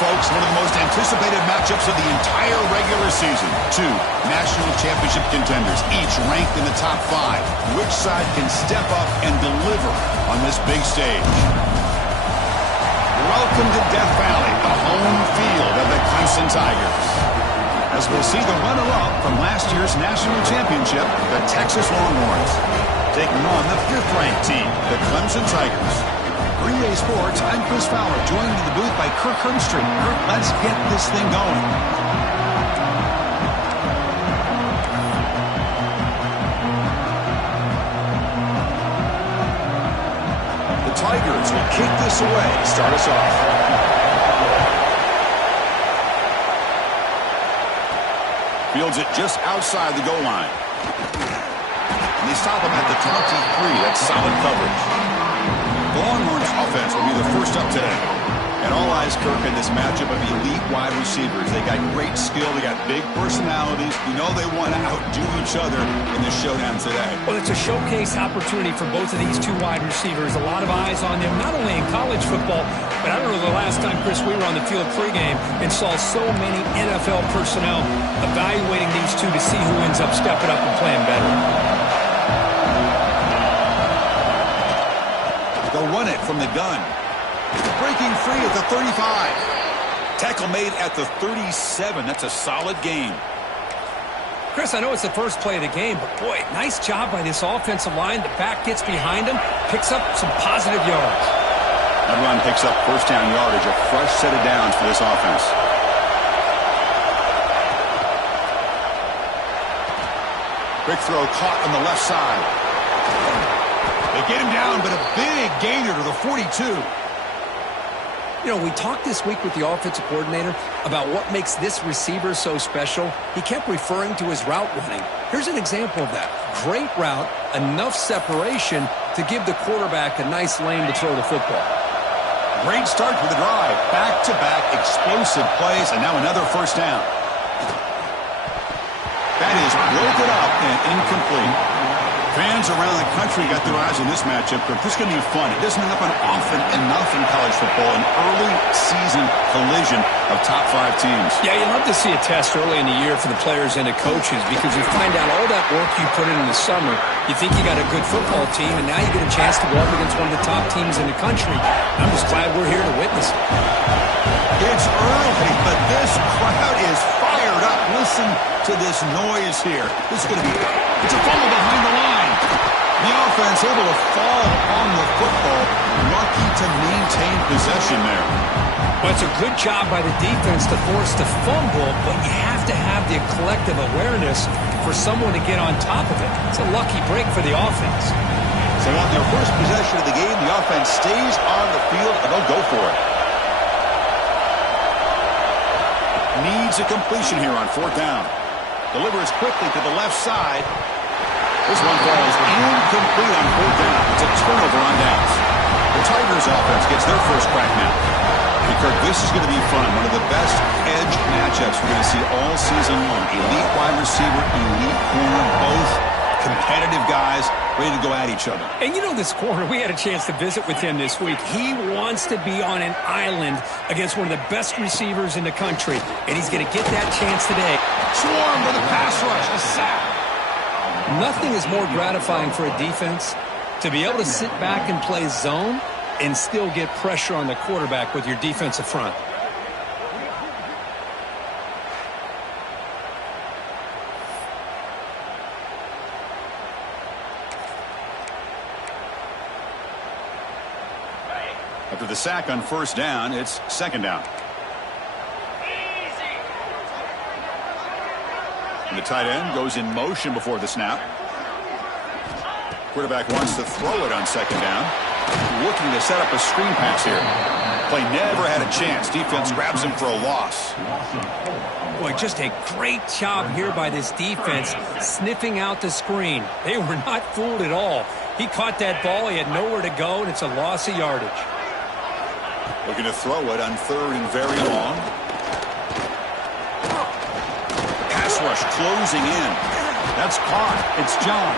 folks. One of the most anticipated matchups of the entire regular season. Two national championship contenders, each ranked in the top 5. Which side can step up and deliver on this big stage? Welcome to Death Valley, the home field of the Clemson Tigers. As we'll see the runner-up from last year's national championship, the Texas Longhorns, taking on the 5th-ranked team, the Clemson Tigers. For EA Sports, I'm Chris Fowler, joined in the booth by Kirk Herbstreit. Kirk, let's get this thing going. The Tigers will kick this away to start us off. Fields it just outside the goal line. And they stop him at the 23. That's solid coverage. The Longhorns offense will be the first up today. And all eyes, Kirk, in this matchup of elite wide receivers. They got great skill. They got big personalities. You know they want to outdo each other in this showdown today. Well, it's a showcase opportunity for both of these two wide receivers. A lot of eyes on them, not only in college football, but I don't know the last time, Chris, we were on the field pregame and saw so many NFL personnel evaluating these two to see who ends up stepping up and playing better. They'll run it from the gun. Breaking free at the 35. Tackle made at the 37. That's a solid gain. Chris, I know it's the first play of the game, but boy, nice job by this offensive line. The back gets behind him, picks up some positive yards. That run picks up first down yardage, a fresh set of downs for this offense. Quick throw caught on the left side. They get him down, but a big gainer to the 42. You know, we talked this week with the offensive coordinator about what makes this receiver so special. He kept referring to his route running. Here's an example of that. Great route, enough separation to give the quarterback a nice lane to throw the football. Great start for the drive. Back-to-back explosive plays, and now another first down. That is broken up and incomplete. Fans around the country got their eyes on this matchup, but this is going to be fun. It doesn't happen often enough in college football, an early season collision of top 5 teams. Yeah, you love to see a test early in the year for the players and the coaches because you find out all that work you put in the summer. You think you got a good football team, and now you get a chance to go up against one of the top teams in the country. I'm just glad we're here to witness it. It's early, but this crowd is fired up. Listen to this noise here. This is going to be... It's a fumble behind the line. The offense able to fall on the football. Lucky to maintain possession there. Well, it's a good job by the defense to force the fumble, but you have to have the collective awareness for someone to get on top of it. It's a lucky break for the offense. So on their first possession of the game, the offense stays on the field, and they'll go for it. Needs a completion here on 4th down. Delivers quickly to the left side. This one falls incomplete on 4th down. It's a turnover on downs. The Tigers offense gets their first crack now. Hey, Kirk, this is going to be fun. One of the best edge matchups we're going to see all season long. Elite wide receiver, elite corner, both competitive guys ready to go at each other. And you know this corner, we had a chance to visit with him this week. He wants to be on an island against one of the best receivers in the country, and he's going to get that chance today. Swarm with a pass rush, a sack. Nothing is more gratifying for a defense to be able to sit back and play zone and still get pressure on the quarterback with your defensive front. After the sack on first down, it's 2nd down. And the tight end goes in motion before the snap. Quarterback wants to throw it on 2nd down. Looking to set up a screen pass here. Play never had a chance. Defense grabs him for a loss. Boy, just a great job here by this defense, sniffing out the screen. They were not fooled at all. He caught that ball. He had nowhere to go, and it's a loss of yardage. Looking to throw it on 3rd and very long. Pass rush closing in. That's caught. It's John.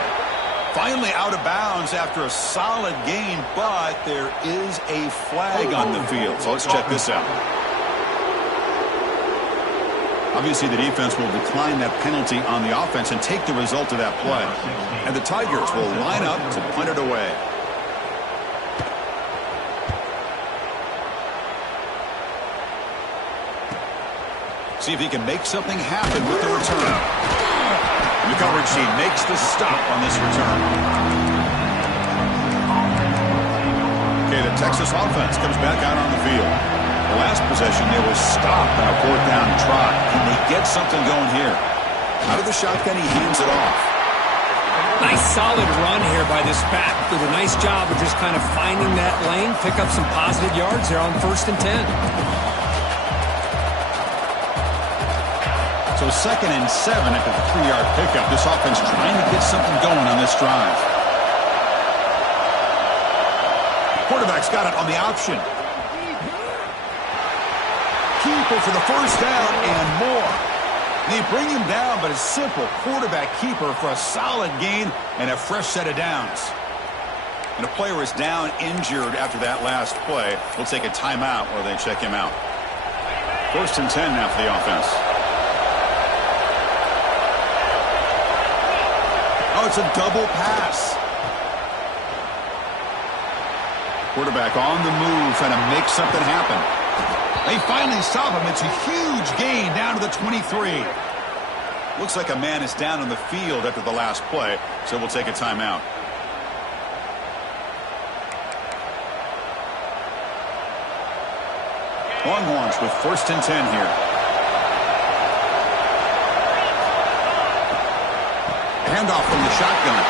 Finally out of bounds after a solid gain, but there is a flag on the field. So let's check this out. Obviously, the defense will decline that penalty on the offense and take the result of that play. And the Tigers will line up to punt it away. See if he can make something happen with the return. The coverage team makes the stop on this return. Okay, the Texas offense comes back out on the field. The last possession, they were stopped on a 4th down try. Can they get something going here? Out of the shotgun, he hands it off. Nice solid run here by this back. Did a nice job of just kind of finding that lane, pick up some positive yards there on 1st and 10. So 2nd and 7 after the 3-yard pickup. This offense trying to get something going on this drive. Quarterback's got it on the option. Keeper for the 1st down and more. They bring him down, but a simple quarterback keeper for a solid gain and a fresh set of downs. And a player is down injured after that last play. We'll take a timeout while they check him out. 1st and 10 now for the offense. Oh, it's a double pass. Quarterback on the move, trying to make something happen. They finally stop him. It's a huge gain down to the 23. Looks like a man is down on the field after the last play, so we'll take a timeout. Longhorns with 1st and 10 here. Handoff from the shotgun.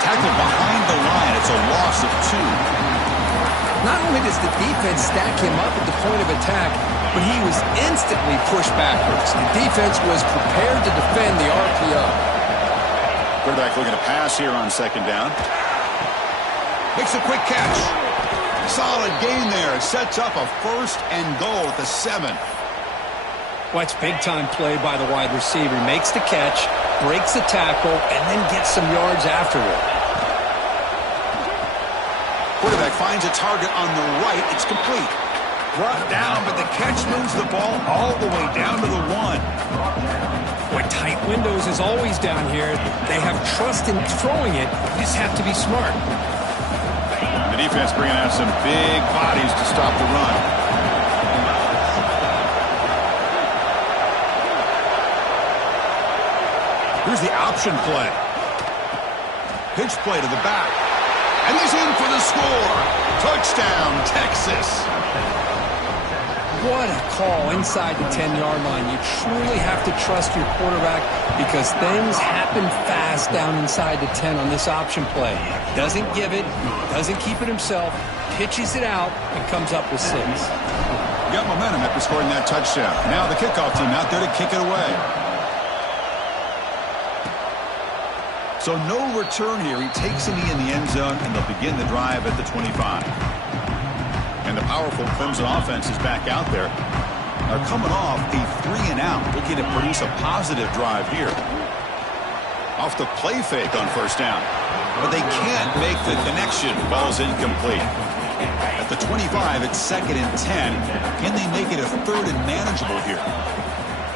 Tackled behind the line. It's a loss of 2. Not only does the defense stack him up at the point of attack, but he was instantly pushed backwards. The defense was prepared to defend the RPO. Quarterback looking to pass here on 2nd down. Makes a quick catch. Solid gain there. Sets up a 1st and goal at the 7. Watch big-time play by the wide receiver. Makes the catch, breaks the tackle, and then gets some yards afterward. Quarterback finds a target on the right. It's complete. Brought down, but the catch moves the ball all the way down to the 1. Boy, tight windows is always down here. They have trust in throwing it. Just have to be smart. The defense bringing out some big bodies to stop the run. Here's the option play. Pitch play to the back. And he's in for the score. Touchdown, Texas. What a call inside the 10-yard line. You truly have to trust your quarterback because things happen fast down inside the 10 on this option play. Doesn't give it, doesn't keep it himself, pitches it out, and comes up with 6. Got momentum after scoring that touchdown. Now the kickoff team out there to kick it away. So no return here. He takes a knee in the end zone, and they'll begin the drive at the 25. And the powerful Clemson offense is back out there. They're coming off a 3-and-out, looking to produce a positive drive here. Off the play fake on 1st down. But they can't make the connection. Ball's incomplete. At the 25, it's 2nd and 10. Can they make it a 3rd and manageable here?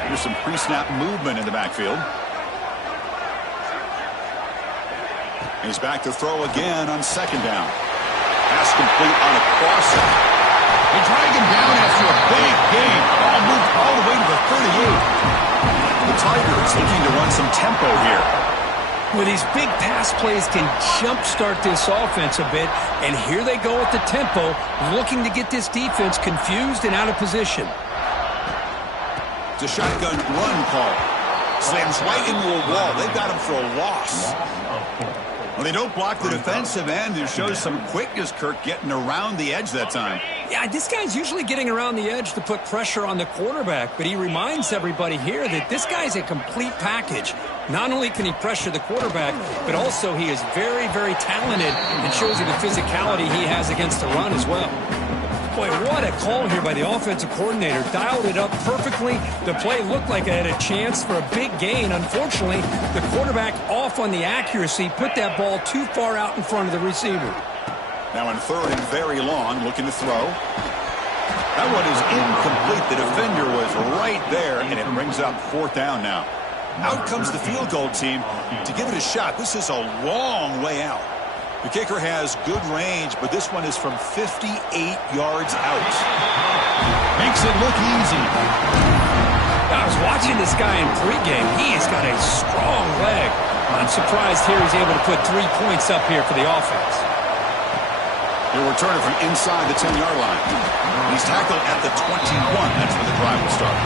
There's some pre-snap movement in the backfield. He's back to throw again on 2nd down. Pass complete on a crosser. They drag him down after a big gain. Ball moved all the way to the 38. The Tigers looking to run some tempo here. Well, these big pass plays can jumpstart this offense a bit, and here they go at the tempo, looking to get this defense confused and out of position. It's a shotgun run call. Slams right into a wall. They've got him for a loss. Well, they don't block the defensive end, who shows some quickness, Kirk, getting around the edge that time. Yeah, this guy's usually getting around the edge to put pressure on the quarterback, but he reminds everybody here that this guy's a complete package. Not only can he pressure the quarterback, but also he is very, very talented and shows you the physicality he has against the run as well. Boy, what a call here by the offensive coordinator. Dialed it up perfectly. The play looked like it had a chance for a big gain. Unfortunately, the quarterback off on the accuracy, put that ball too far out in front of the receiver. Now in 3rd and very long, looking to throw. That one is incomplete. The defender was right there, and it brings up 4th down now. Out comes the field goal team to give it a shot. This is a long way out. The kicker has good range, but this one is from 58 yards out. Makes it look easy. I was watching this guy in pregame. He has got a strong leg. I'm surprised here he's able to put 3 points up here for the offense. He'll return it from inside the 10-yard line. He's tackled at the 21. That's where the drive will start.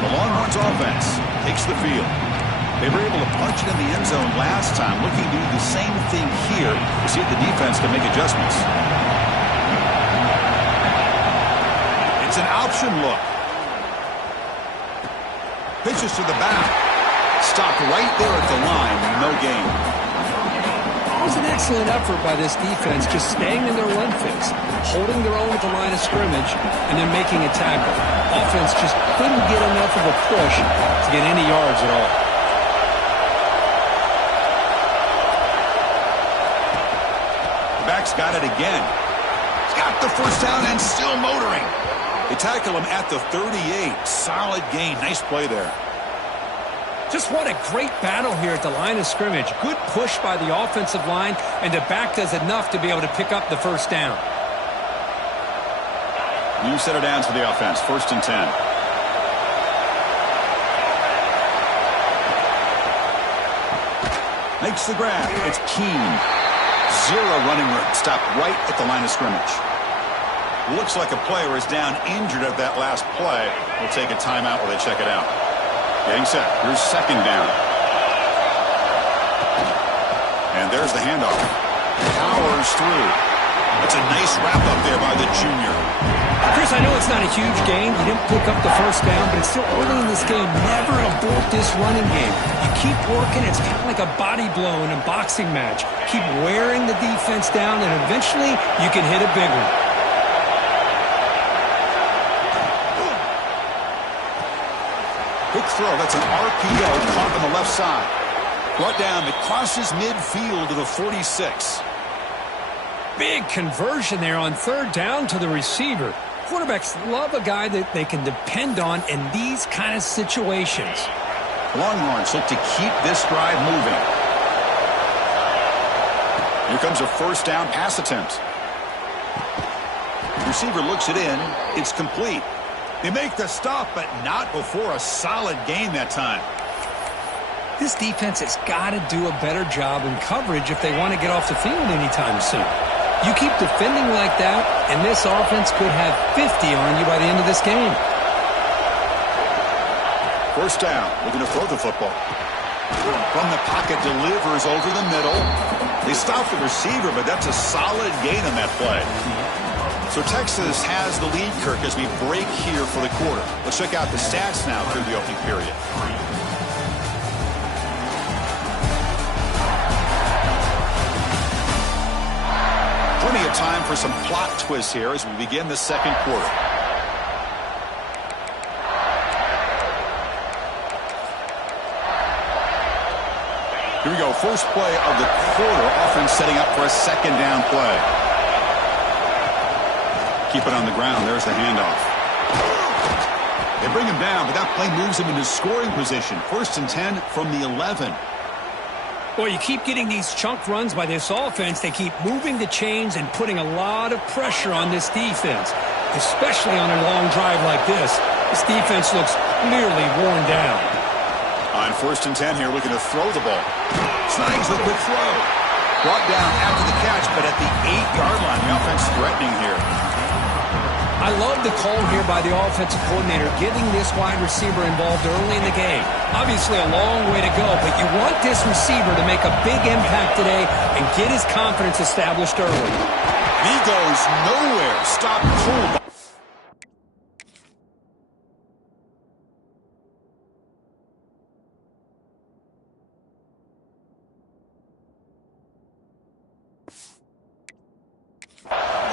The Longhorns offense takes the field. They were able to punch it in the end zone last time, looking to do the same thing here to see if the defense can make adjustments. It's an option look. Pitches to the back. Stopped right there at the line. No gain. It was an excellent effort by this defense, just staying in their run fix, holding their own at the line of scrimmage, and then making a tackle. Offense just couldn't get enough of a push to get any yards at all. Back's got it again. He's got the 1st down and still motoring. They tackle him at the 38. Solid gain. Nice play there. Just what a great battle here at the line of scrimmage. Good push by the offensive line, and the back does enough to be able to pick up the 1st down. New set of downs for the offense. 1st and 10. Makes the grab. It's Keene. 0 running room. Stopped right at the line of scrimmage. Looks like a player is down injured at that last play. We'll take a timeout while they check it out. Getting set. Here's 2nd down. And there's the handoff. Powers through. That's a nice wrap-up there by the junior. Chris, I know it's not a huge gain. You didn't pick up the 1st down, but it's still early in this game. Never abort this running game. You keep working. It's kind of like a body blow in a boxing match. Keep wearing the defense down, and eventually you can hit a big one. Quick throw. That's an RPO caught on the left side. Brought down. It crosses midfield to the 46. Big conversion there on 3rd down to the receiver. Quarterbacks love a guy that they can depend on in these kind of situations. Longhorns look to keep this drive moving. Here comes a 1st down pass attempt. The receiver looks it in. It's complete. They make the stop, but not before a solid gain that time. This defense has got to do a better job in coverage if they want to get off the field anytime soon. You keep defending like that, and this offense could have 50 on you by the end of this game. 1st down, looking to throw the football. From the pocket, delivers over the middle. They stop the receiver, but that's a solid gain on that play. So Texas has the lead, Kirk, as we break here for the quarter. Let's check out the stats now through the opening period. Plenty of time for some plot twists here as we begin the 2nd quarter. Here we go. First play of the quarter. Offense setting up for a 2nd down play. Keep it on the ground. There's the handoff. They bring him down, but that play moves him into scoring position. 1st and 10 from the 11. Well, you keep getting these chunk runs by this offense. They keep moving the chains and putting a lot of pressure on this defense, especially on a long drive like this. This defense looks clearly worn down. On 1st and 10 here, looking to throw the ball. Snags the quick throw. Brought down after the catch, but at the 8-yard line, the offense threatening here. I love the call here by the offensive coordinator, getting this wide receiver involved early in the game. Obviously a long way to go, but you want this receiver to make a big impact today and get his confidence established early. He goes nowhere. Stop cool.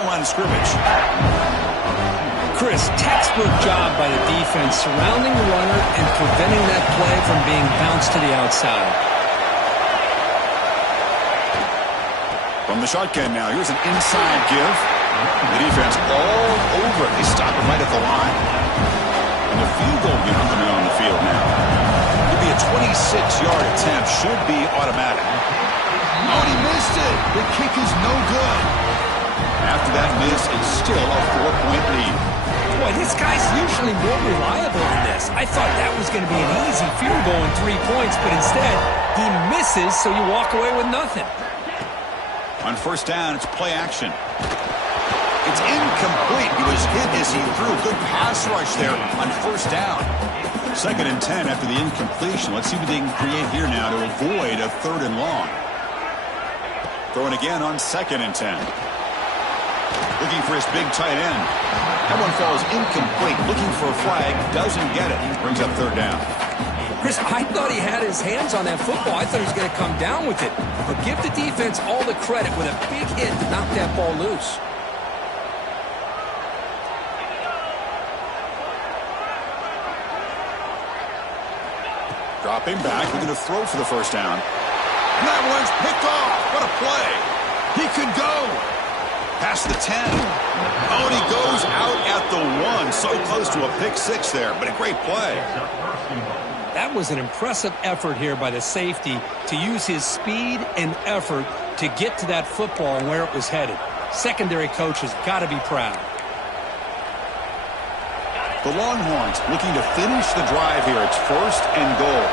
Line of scrimmage. Chris, textbook job by the defense surrounding the runner and preventing that play from being bounced to the outside. From the shotgun now, here's an inside give. The defense all over it. They stop it right at the line. And the field goal unit coming on the field now. It'll be a 26-yard attempt. Should be automatic. Oh, and he missed it. The kick is no good. After that miss, it's still a 4-point lead. Boy, this guy's usually more reliable than this. I thought that was going to be an easy field goal in 3 points, but instead, he misses, so you walk away with nothing. On first down, it's play action. It's incomplete. He was hit as he threw. Good pass rush there on first down. 2nd and 10 after the incompletion. Let's see what they can create here now to avoid a 3rd and long. Throwing again on 2nd and 10. Looking for his big tight end. That one falls incomplete. Looking for a flag. Doesn't get it. Brings up 3rd down. Chris, I thought he had his hands on that football. I thought he was going to come down with it. But give the defense all the credit with a big hit to knock that ball loose. Dropping back. Looking to throw for the first down. And that one's picked off. What a play. He could go. Past the 10. Oh, and he goes out at the 1. So close to a pick 6 there, but a great play. That was an impressive effort here by the safety to use his speed and effort to get to that football and where it was headed. Secondary coach has got to be proud. The Longhorns looking to finish the drive here. It's 1st and goal.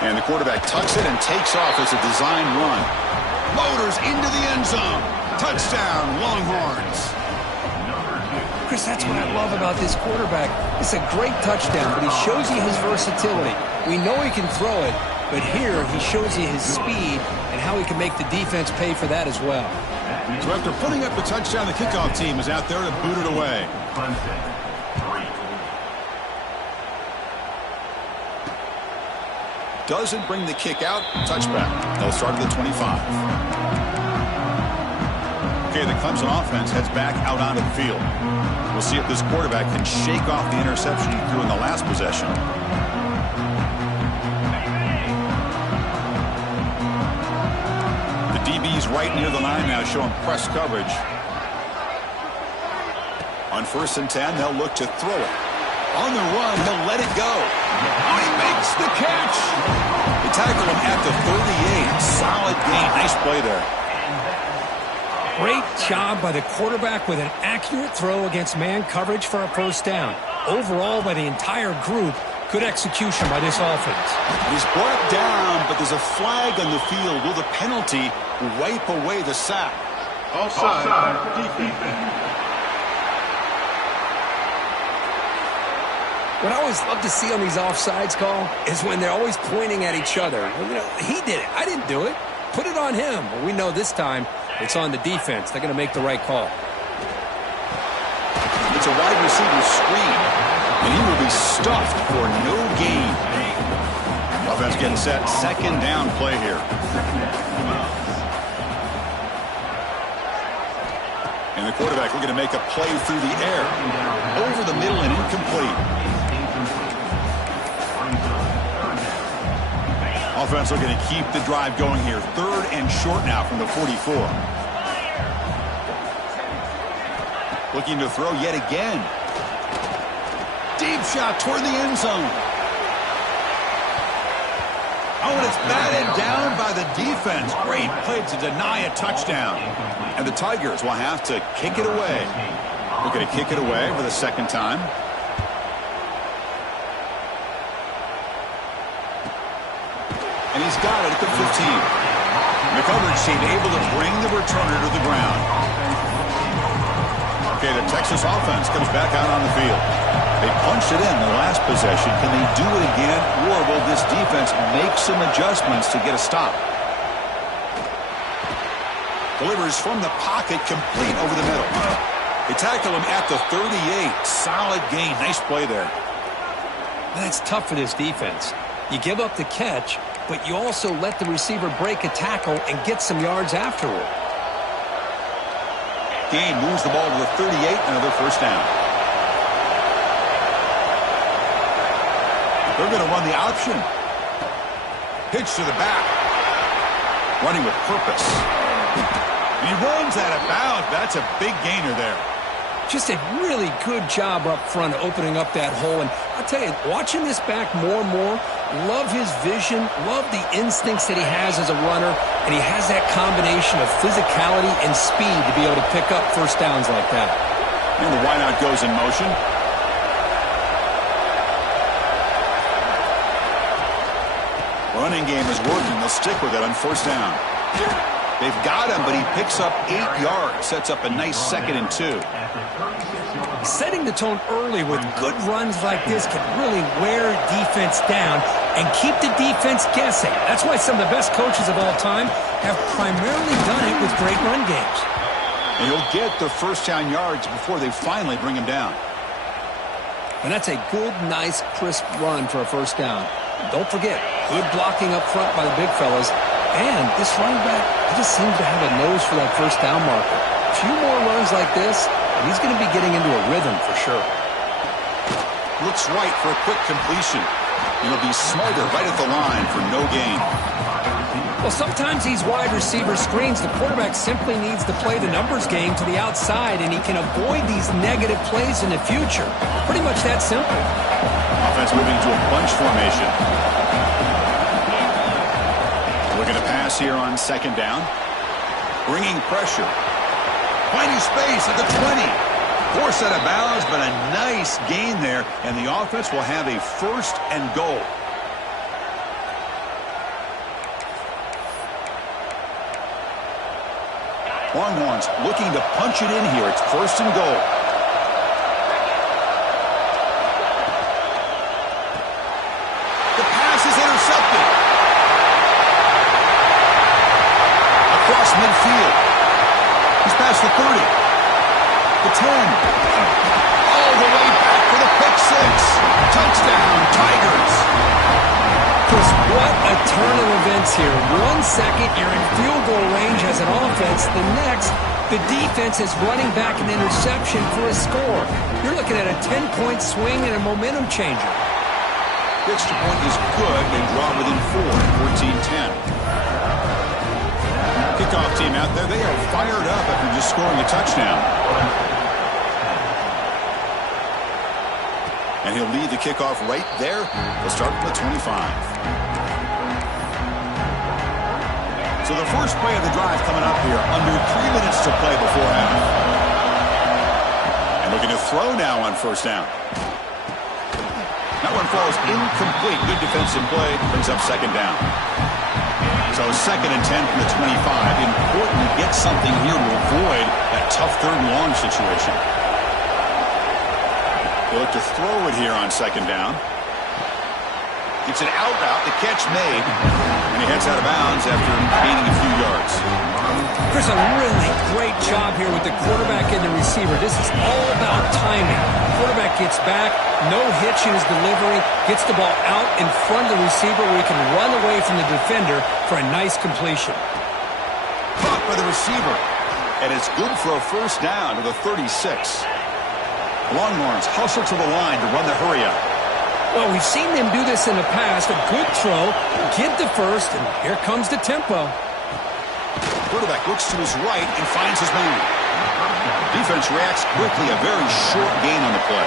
And the quarterback tucks it and takes off as a design run. Motors into the end zone. Touchdown, Longhorns. Chris, that's what I love about this quarterback. It's a great touchdown, but he shows you his versatility. We know he can throw it, but here he shows you his speed and how he can make the defense pay for that as well. So after putting up the touchdown, the kickoff team is out there to boot it away. Doesn't bring the kick out. Touchback. They'll start at the 25. Okay, the Clemson offense heads back out onto the field. We'll see if this quarterback can shake off the interception he threw in the last possession. The DB's right near the line now, showing press coverage. On 1st and 10, they'll look to throw it. On the run, he'll let it go. Oh, he makes the catch. They tackle him at the 38. Solid gain. Nice play there. Great job by the quarterback with an accurate throw against man coverage for a first down. Overall, by the entire group, good execution by this offense. He's brought down, but there's a flag on the field. Will the penalty wipe away the sack? Offside. Defense. What I always love to see on these offsides call is when they're always pointing at each other. Well, you know, he did it. I didn't do it. Put it on him. Well, we know this time it's on the defense. They're going to make the right call. It's a wide receiver screen, and he will be stuffed for no gain. Offense getting set. 2nd down play here. And the quarterback looking to make a play through the air. Over the middle and incomplete. Offense looking to keep the drive going here. 3rd and short now from the 44. Looking to throw yet again. Deep shot toward the end zone. Oh, and it's batted down by the defense. Great play to deny a touchdown. And the Tigers will have to kick it away. Looking to kick it away for the 2nd time. And he's got it at the 15. The coverage team able to bring the returner to the ground. Okay, the Texas offense comes back out on the field. They punched it in the last possession. Can they do it again, or will this defense make some adjustments to get a stop? Delivers from the pocket, complete over the middle. They tackle him at the 38. Solid gain. Nice play there. That's tough for this defense. You give up the catch, but you also let the receiver break a tackle and get some yards afterward. Gain moves the ball to the 38, another first down. They're going to run the option. Pitch to the back. Running with purpose. And he runs out of bounds. That's a big gainer there. Just a really good job up front opening up that hole. And I'll tell you, watching this back more and more, love his vision, love the instincts that he has as a runner, and he has that combination of physicality and speed to be able to pick up first downs like that. And the wideout goes in motion. Running game is working. They'll stick with it on first down. They've got him, but he picks up 8 yards. Sets up a nice 2nd and 2. Setting the tone early with good runs like this can really wear defense down and keep the defense guessing. That's why some of the best coaches of all time have primarily done it with great run games. And he'll get the first down yards before they finally bring him down. And that's a good, nice, crisp run for a first down. Don't forget, good blocking up front by the big fellas. And this running back, he just seems to have a nose for that first down marker. A few more runs like this, and he's going to be getting into a rhythm for sure. Looks right for a quick completion. He'll be smarter right at the line for no gain. Well, sometimes these wide receiver screens, the quarterback simply needs to play the numbers game to the outside, and he can avoid these negative plays in the future. Pretty much that simple. Offense moving to a bunch formation. Looking to pass here on second down. Bringing pressure. Finding space at the 20. Forced out of bounds, but a nice gain there, and the offense will have a 1st and goal. Longhorns looking to punch it in here. It's 1st and goal. The pass is intercepted. Across midfield. He's past the 30. The 10. All the way back for the pick 6. Touchdown, Tigers. Chris, what a turn of events here. 1 second, you're in field goal range as an offense. The next, the defense is running back an interception for a score. You're looking at a 10-point swing and a momentum changer. The extra point is good. They draw within 4, 14-10. Kickoff team out there, they are fired up after just scoring a touchdown. And he'll lead the kickoff right there. They'll start from the 25. So the first play of the drive coming up here, under 3 minutes to play before half. And looking to throw now on first down. That one falls incomplete. Good defensive play, brings up second down. So 2nd and 10 from the 25. Important to get something here to avoid that tough 3rd and long situation. They look to throw it here on second down. It's an out route, the catch made, and he heads out of bounds after gaining a few yards. There's a really great job here with the quarterback and the receiver. This is all about timing. The quarterback gets back, no hitch in his delivery, gets the ball out in front of the receiver where he can run away from the defender for a nice completion. Caught by the receiver, and it's good for a first down to the 36. Longhorns hustle to the line to run the hurry up. Well, we've seen them do this in the past. A good throw, get the first, and here comes the tempo. Quarterback looks to his right and finds his man. Defense reacts quickly, a very short gain on the play.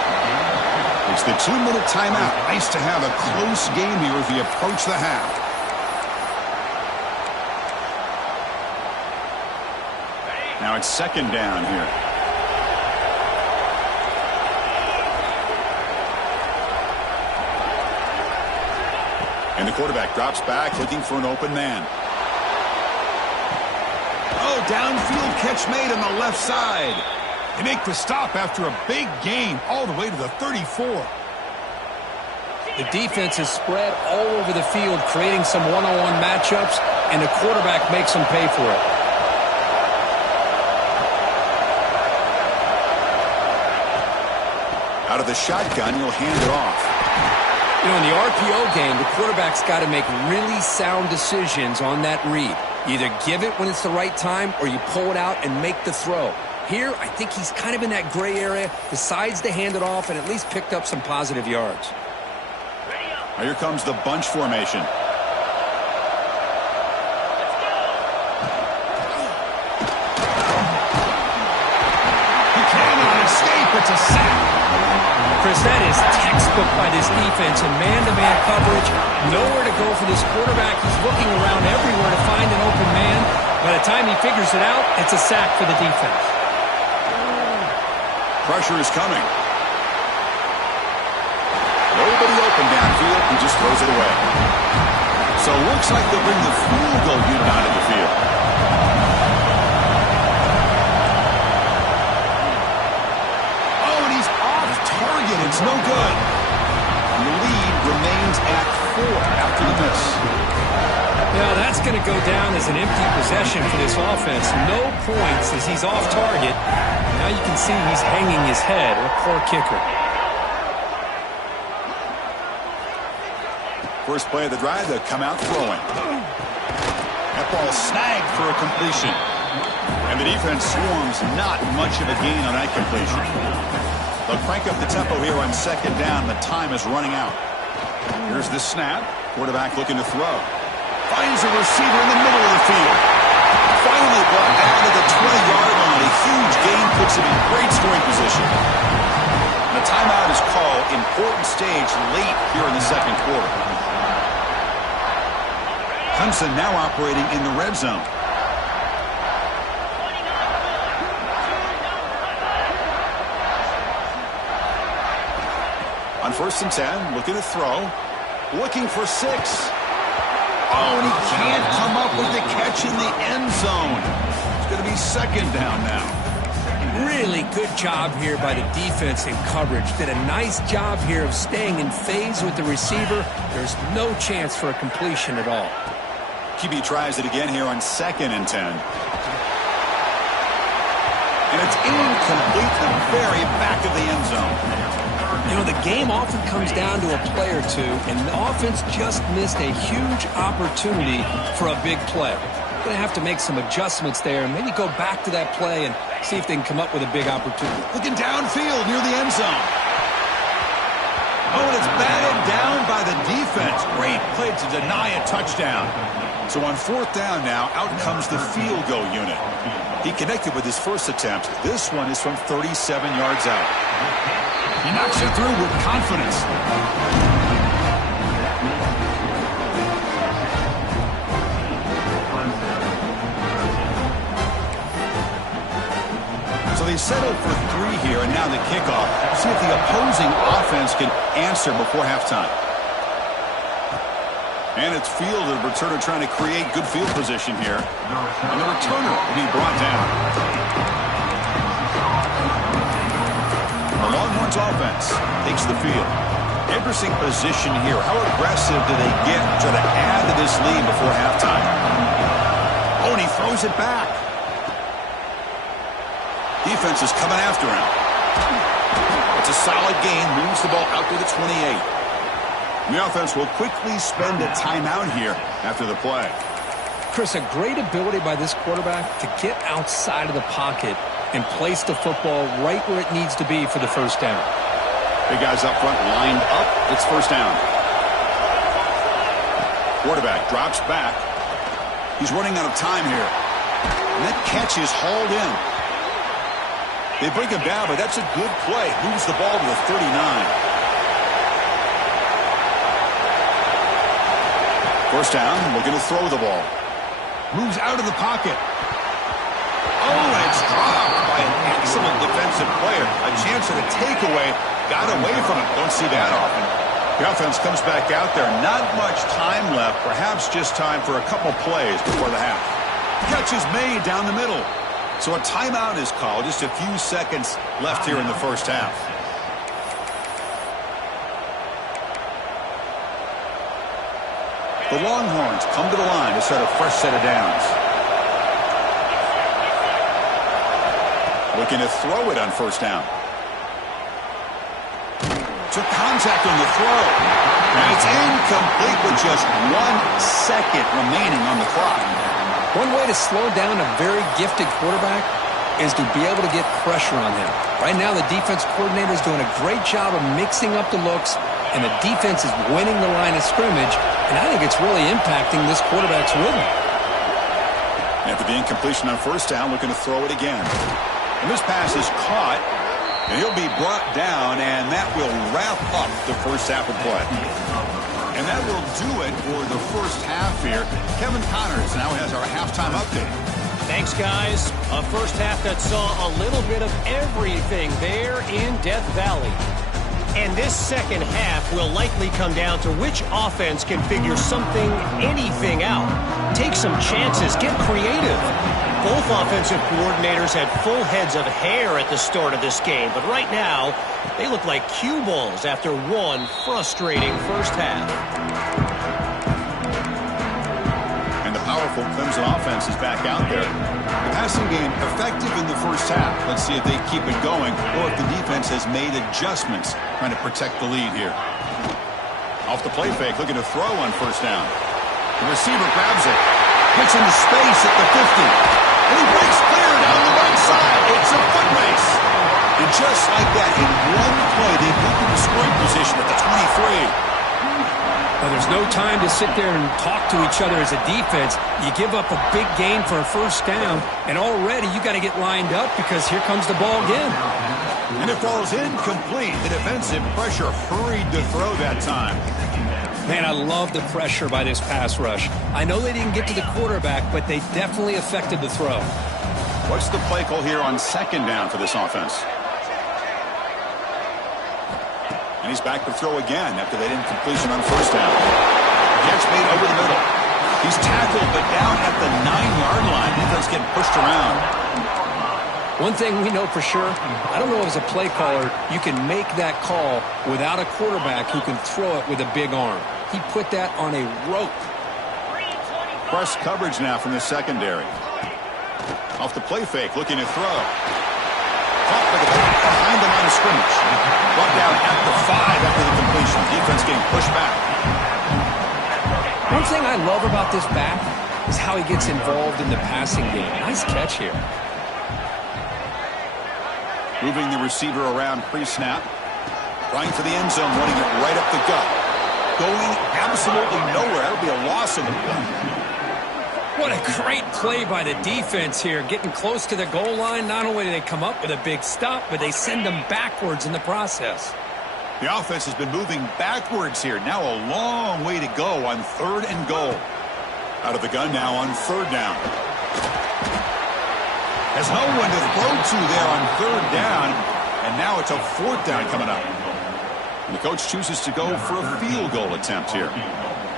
It's the 2-minute timeout. Nice to have a close game here as we approach the half. Now it's second down here. And the quarterback drops back, looking for an open man. Oh, downfield catch made on the left side. They make the stop after a big gain all the way to the 34. The defense is spread all over the field, creating some one-on-one matchups, and the quarterback makes them pay for it. Out of the shotgun, he'll hand it off. You know, in the RPO game, the quarterback's got to make really sound decisions on that read. You either give it when it's the right time or you pull it out and make the throw. Here, I think he's kind of in that gray area, decides to hand it off and at least picked up some positive yards. Now here comes the bunch formation. Chris, that is textbook by this defense in man-to-man coverage. Nowhere to go for this quarterback. He's looking around everywhere to find an open man. By the time he figures it out, it's a sack for the defense. Pressure is coming. Nobody open downfield. He just throws it away. So it looks like they'll bring the field goal unit onto the field. Oh, and he's off target. It's no good. And the lead remains at 4 after the miss. Yeah, that's going to go down as an empty possession for this offense. No points as he's off target. Now you can see he's hanging his head. A poor kicker. First play of the drive, they'll come out throwing. That ball snagged for a completion. And the defense swarms not much of a gain on that completion. They'll crank up the tempo here on second down. The time is running out. Here's the snap. Quarterback looking to throw. Finds a receiver in the middle of the field. Finally brought down to the 20-yard line. A huge gain puts him in great scoring position. And the timeout is called. Important stage late here in the second quarter. Clemson now operating in the red zone. On 1st and 10, looking to throw. Looking for 6. Oh, and he can't come up with the catch in the end zone. It's going to be second down now. Really good job here by the defense in coverage. Did a nice job here of staying in phase with the receiver. There's no chance for a completion at all. QB tries it again here on 2nd and 10. And it's incomplete, the very back of the end zone. You know, the game often comes down to a play or two, and the offense just missed a huge opportunity for a big play. They're going to have to make some adjustments there and maybe go back to that play and see if they can come up with a big opportunity. Looking downfield near the end zone. Oh, and it's batted down by the defense. Great play to deny a touchdown. So on 4th down now, out comes the field goal unit. He connected with his first attempt. This one is from 37 yards out. He knocks it through with confidence. So they settled for 3 here, and now the kickoff. See if the opposing offense can answer before halftime. And it's fielded. The returner trying to create good field position here. And the returner will be brought down. The Longhorns offense takes the field. Interesting position here. How aggressive do they get to try to add to this lead before halftime? Oh, and he throws it back. Defense is coming after him. It's a solid gain. Moves the ball out to the 28. The offense will quickly spend a timeout here after the play. Chris, a great ability by this quarterback to get outside of the pocket and place the football right where it needs to be for the first down. Big guys up front lined up. It's first down. Quarterback drops back. He's running out of time here. And that catch is hauled in. They bring him down, but that's a good play. Moves the ball to the 39. First down, looking to throw the ball. Moves out of the pocket. Oh, and it's dropped by an excellent defensive player. A chance at a takeaway. Got away from it. Don't see that often. The offense comes back out there. Not much time left. Perhaps just time for a couple plays before the half. Catch is made down the middle. So a timeout is called. Just a few seconds left here in the first half. The Longhorns come to the line to set a fresh set of downs. Looking to throw it on first down. Took contact on the throw. And it's incomplete with just 1 second remaining on the clock. One way to slow down a very gifted quarterback is to be able to get pressure on him. Right now, the defense coordinator is doing a great job of mixing up the looks, and the defense is winning the line of scrimmage, and I think it's really impacting this quarterback's rhythm. After the incompletion on first down, looking to throw it again. And this pass is caught, And he'll be brought down, and that will wrap up the first half of play. And that will do it for the first half here. Kevin Connors now has our halftime update. Thanks, guys. A first half that saw a little bit of everything there in Death Valley. And this second half will likely come down to which offense can figure something, anything out. Take some chances, get creative. Both offensive coordinators had full heads of hair at the start of this game, but right now, they look like cue balls after one frustrating first half. And the powerful Clemson offense is back out there. The passing game effective in the first half. Let's see if they keep it going or if the defense has made adjustments trying to protect the lead here. Off the play fake, looking to throw on first down. The receiver grabs it, gets into space at the 50. And he breaks clear down the right side. It's a foot race. And just like that, in one play, they moved into scoring position at the 23. Well, there's no time to sit there and talk to each other as a defense. You give up a big gain for a first down, and already you got to get lined up because here comes the ball again. And it falls incomplete. The defensive pressure hurried to throw that time. Man, I love the pressure by this pass rush. I know they didn't get to the quarterback, but they definitely affected the throw. What's the play call here on second down for this offense? And he's back to throw again after that incompletion on first down. Catch made over the middle. He's tackled, but down at the 9-yard line. Defense getting pushed around. One thing we know for sure, I don't know as a play caller, you can make that call without a quarterback who can throw it with a big arm. He put that on a rope. Press coverage now from the secondary. Off the play fake, looking to throw. Caught by the back behind the line of scrimmage. Brought down at the 5 after the completion. Defense getting pushed back. One thing I love about this back is how he gets involved in the passing game. Nice catch here. Moving the receiver around pre-snap. Trying for the end zone, running it right up the gut. Going absolutely nowhere. That'll be a loss in the play. What a great play by the defense here. Getting close to the goal line, not only do they come up with a big stop, but they send them backwards in the process. The offense has been moving backwards here. Now a long way to go on 3rd and goal. Out of the gun now on 3rd down. Has no one to throw to there on 3rd down, and now it's a 4th down coming up. And the coach chooses to go for a field goal attempt here.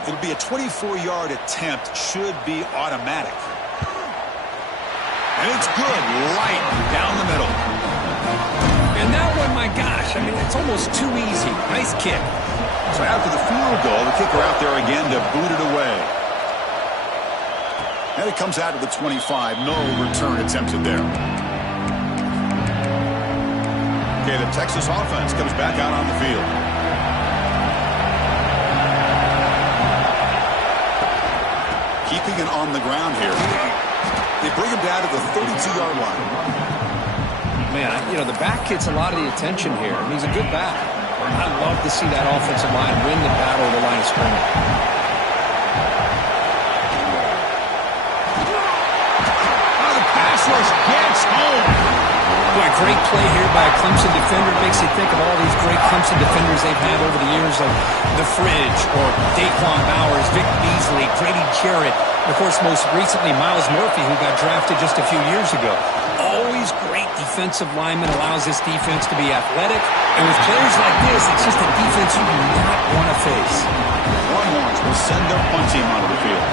It'll be a 24-yard attempt, should be automatic. And it's good, right down the middle. And that one, my gosh, I mean, it's almost too easy. Nice kick. So after the field goal, the kicker out there again to boot it away. And it comes out of the 25. No return attempted there. Okay, the Texas offense comes back out on the field. Keeping it on the ground here. They bring him down to the 32-yard line. Man, you know, the back gets a lot of the attention here. He's a good back. I love to see that offensive line win the battle of the line of scrimmage. Rush gets home. Boy, great play here by a Clemson defender. It makes you think of all these great Clemson defenders they've had over the years, like The Fridge or Daquan Bowers, Vic Beasley, Grady Jarrett, and of course most recently Miles Murphy, who got drafted just a few years ago. Always great defensive lineman, allows this defense to be athletic, and with players like this, it's just a defense you do not want to face. Longhorns will send their punt team onto the field.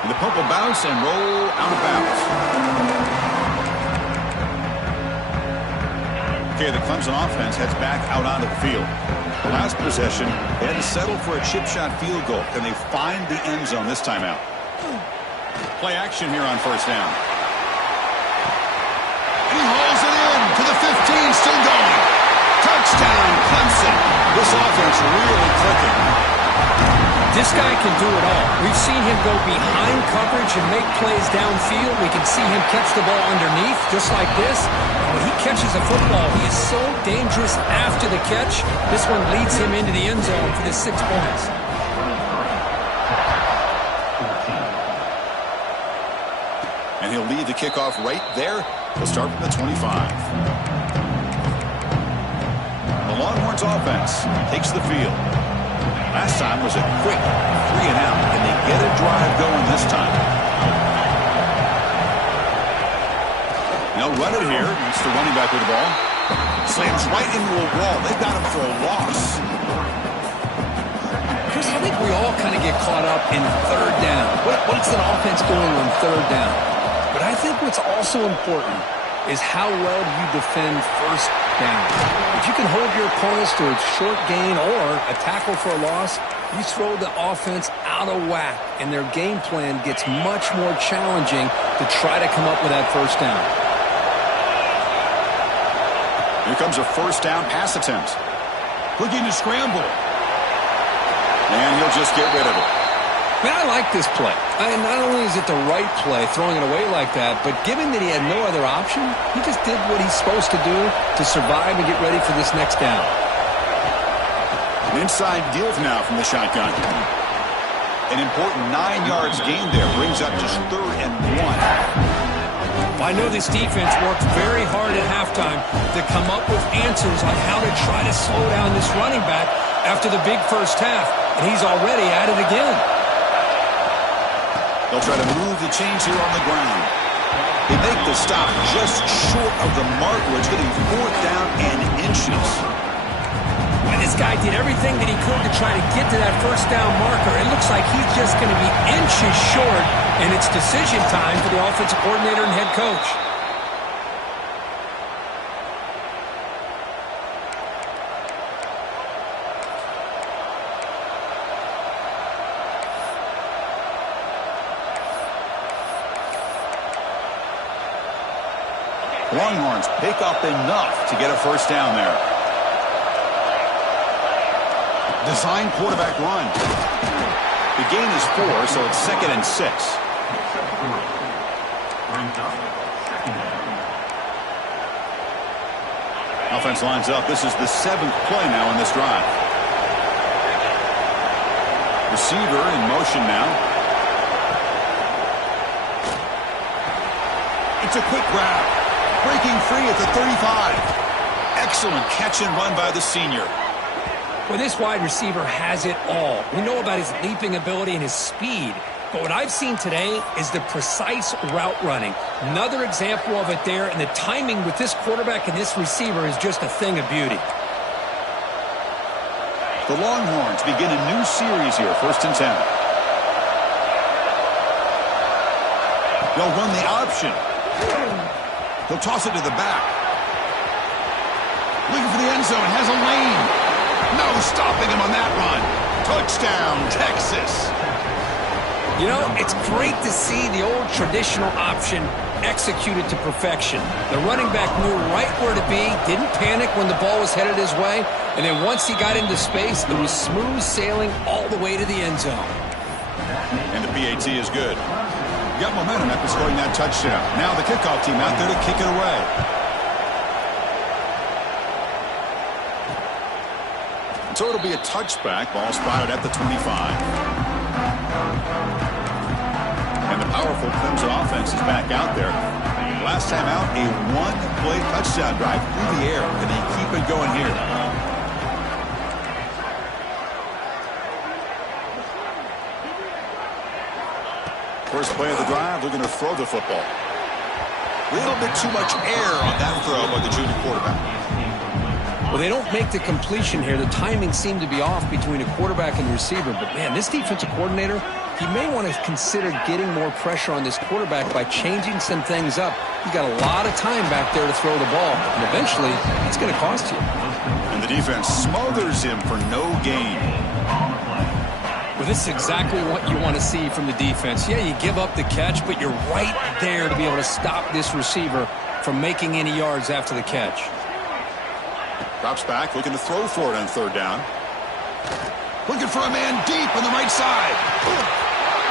The punt will bounce and roll out of bounds. Okay, the Clemson offense heads back out onto the field. The last possession, they had to settle for a chip shot field goal. Can they find the end zone this time out? Play action here on first down. And he hauls it in to the 15, still going. Touchdown, Clemson. This offense really clicking. This guy can do it all. We've seen him go behind coverage and make plays downfield. We can see him catch the ball underneath, just like this. When he catches a football, he is so dangerous after the catch. This one leads him into the end zone for the 6 points. And he'll lead the kickoff right there. He'll start from the 25. The Longhorns offense takes the field. Last time was a quick 3 and out, and they get a drive going this time. They'll run it here. It's the running back with the ball. Slams right into a wall. They've got him for a loss. Chris, I think we all kind of get caught up in third down. What's an offense doing on third down? But I think what's also important is how well you defend first down. If you can hold your opponents to a short gain or a tackle for a loss, you throw the offense out of whack, and their game plan gets much more challenging to try to come up with that first down. Here comes a first down pass attempt. Looking to scramble. And he'll just get rid of it. Man, I like this play. Not only is it the right play, throwing it away like that, but given that he had no other option, he just did what he's supposed to do to survive and get ready for this next down. An inside give now from the shotgun. An important 9 yards gain there. Brings up just 3rd and 1. I know this defense worked very hard at halftime to come up with answers on how to try to slow down this running back after the big first half, and he's already at it again. They'll try to move the chains here on the ground. They make the stop just short of the mark, where it's going to be 4th down and inches. And this guy did everything that he could to try to get to that first down marker. It looks like he's just going to be inches short, and it's decision time for the offensive coordinator and head coach. Longhorns pick up enough to get a first down there. Design quarterback run. The gain is 4, so it's 2nd and 6. Offense lines up. This is the 7th play now in this drive. Receiver in motion now. It's a quick grab. Breaking free at the 35. Excellent catch and run by the senior. Well, this wide receiver has it all. We know about his leaping ability and his speed. But what I've seen today is the precise route running. Another example of it there, and the timing with this quarterback and this receiver is just a thing of beauty. The Longhorns begin a new series here, 1st and 10. They'll run the option. He'll toss it to the back. Looking for the end zone. Has a lane. No stopping him on that run. Touchdown, Texas. You know, it's great to see the old traditional option executed to perfection. The running back knew right where to be, didn't panic when the ball was headed his way, and then once he got into space, it was smooth sailing all the way to the end zone. And the PAT is good. Got momentum after scoring that touchdown. Now the kickoff team out there to kick it away. So it'll be a touchback. Ball spotted at the 25. And the powerful Clemson offense is back out there. Last time out, a 1-play touchdown drive through the air. Can they keep it going here? First play of the drive, they're going to throw the football. A little bit too much air on that throw by the junior quarterback. Well, they don't make the completion here. The timing seemed to be off between a quarterback and the receiver. But, man, this defensive coordinator, he may want to consider getting more pressure on this quarterback by changing some things up. He's got a lot of time back there to throw the ball. And eventually, it's going to cost you. And the defense smothers him for no gain. Well, this is exactly what you want to see from the defense. Yeah, you give up the catch, but you're right there to be able to stop this receiver from making any yards after the catch. Drops back, looking to throw for it on 3rd down. Looking for a man deep on the right side.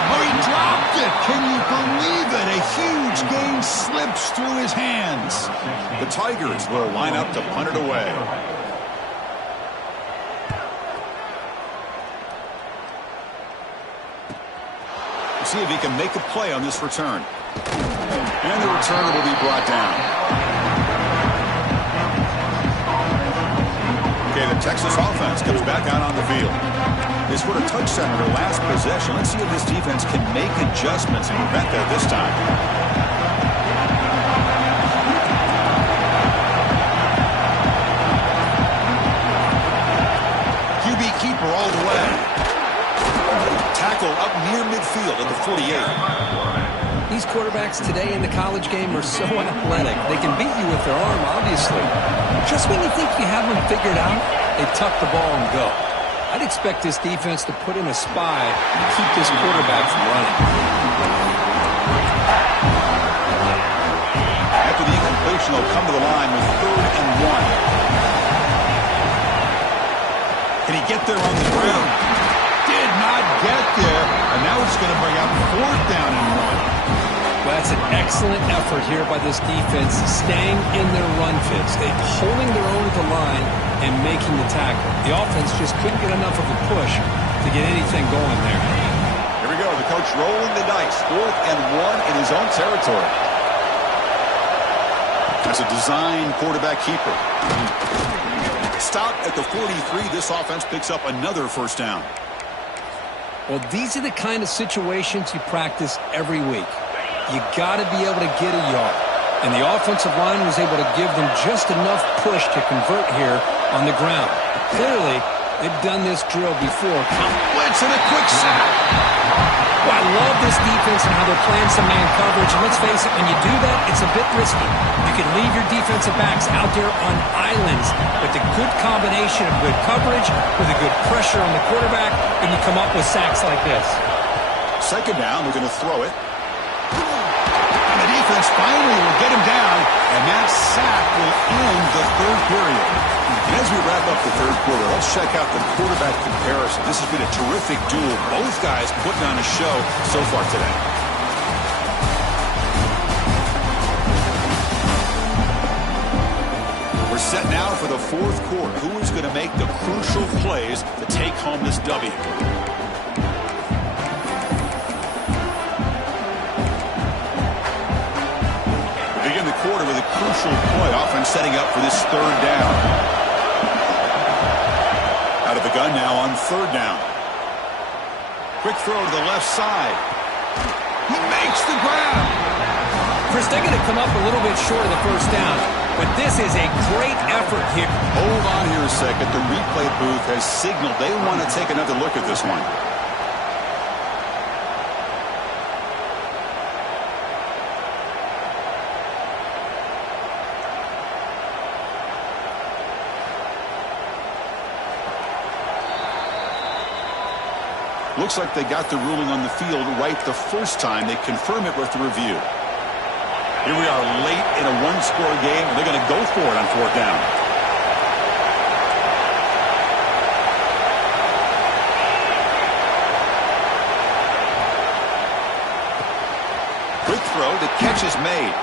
Oh, he dropped it. Can you believe it? A huge gain slips through his hands. The Tigers will line up to punt it away. See if he can make a play on this return. And the returner will be brought down. Okay, the Texas offense comes back out on the field. They scored a touchdown on their last possession. Let's see if this defense can make adjustments and prevent that this time. QB keeper all the way. Tackle up near midfield at the 48. These quarterbacks today in the college game are so athletic. They can beat you with their arm, obviously. Just when you think you have them figured out, they tuck the ball and go. I'd expect this defense to put in a spy and keep this quarterback from running. After the incompletion, they'll come to the line with 3rd and 1. Can he get there on the ground? Did not get there. And now it's going to bring up 4th down and 1. Well, that's an excellent effort here by this defense, staying in their run fits. They're holding their own at the line and making the tackle. The offense just couldn't get enough of a push to get anything going there. Here we go. The coach rolling the dice. 4th and 1 in his own territory. As a design quarterback keeper. Stop at the 43. This offense picks up another 1st down. Well, these are the kind of situations you practice every week. You got to be able to get a yard. And the offensive line was able to give them just enough push to convert here on the ground. Clearly, they've done this drill before. Blitz and a quick sack. Well, I love this defense and how they're playing some man coverage. And let's face it, when you do that, it's a bit risky. You can leave your defensive backs out there on islands. But the good combination of good coverage with a good pressure on the quarterback, and you come up with sacks like this. 2nd down, they're going to throw it. And the defense finally will get him down, and that sack will end the 3rd period. And as we wrap up the 3rd quarter, let's check out the quarterback comparison. This has been a terrific duel. Both guys putting on a show so far today. We're set now for the 4th quarter. Who is going to make the crucial plays to take home this W? Begin the quarter with a crucial play. Offense setting up for this 3rd down. Out of the gun now on 3rd down. Quick throw to the left side. He makes the grab. Chris, they're going to come up a little bit short of the 1st down, but this is a great effort here. Hold on here a second. The replay booth has signaled they want to take another look at this one. Looks like they got the ruling on the field right the first time. They confirm it with the review. Here we are late in a 1-score game. They're going to go for it on 4th down. Quick throw. The catch is made.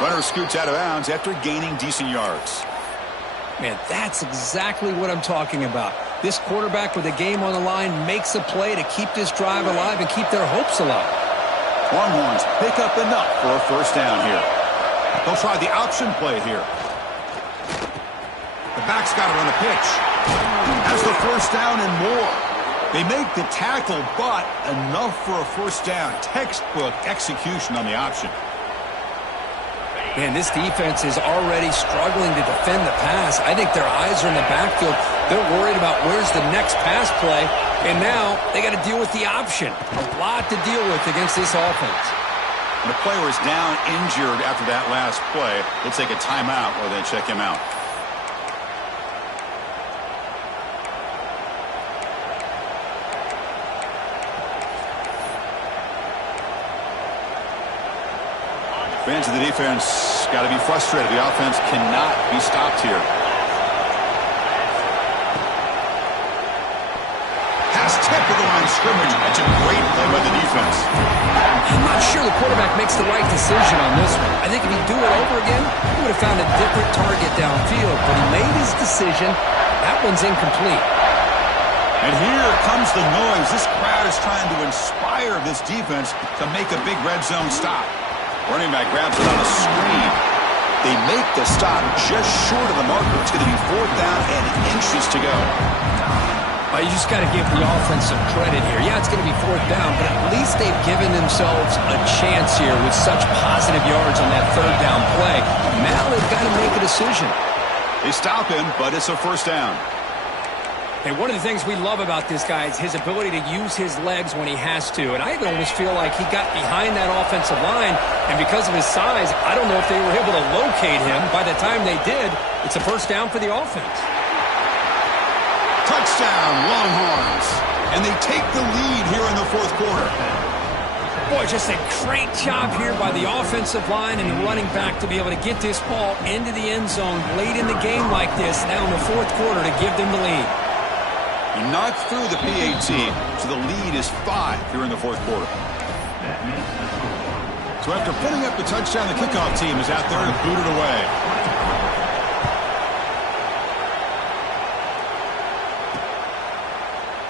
Runner scoots out of bounds after gaining decent yards. Man, that's exactly what I'm talking about. This quarterback with a game on the line makes a play to keep this drive alive and keep their hopes alive. Longhorns pick up enough for a 1st down here. They'll try the option play here. The back's got to run a pitch. That's the 1st down and more. They make the tackle, but enough for a 1st down. Textbook execution on the option. Man, this defense is already struggling to defend the pass. I think their eyes are in the backfield. They're worried about where's the next pass play. And now they got to deal with the option. A lot to deal with against this offense. When a player is down injured after that last play, they'll take a timeout or they check him out. Fans of the defense got to be frustrated. The offense cannot be stopped here. Pass tip of the line of scrimmage. That's a great play by the defense. I'm not sure the quarterback makes the right decision on this one. I think if he'd do it over again, he would have found a different target downfield. But he made his decision. That one's incomplete. And here comes the noise. This crowd is trying to inspire this defense to make a big red zone stop. Running back grabs it on a screen. They make the stop just short of the marker. It's going to be 4th down and inches to go. You just got to give the offense some credit here. Yeah, it's going to be 4th down, but at least they've given themselves a chance here with such positive yards on that 3rd down play. Now they've got to make a decision. They stop him, but it's a 1st down. And one of the things we love about this guy is his ability to use his legs when he has to. And I almost feel like he got behind that offensive line, and because of his size, I don't know if they were able to locate him. By the time they did, it's a 1st down for the offense. Touchdown, Longhorns. And they take the lead here in the 4th quarter. Boy, just a great job here by the offensive line and the running back to be able to get this ball into the end zone late in the game like this, now in the 4th quarter, to give them the lead. He knocked through the PAT, so the lead is 5 here in the 4th quarter. So after putting up the touchdown, the kickoff team is out there to boot it away.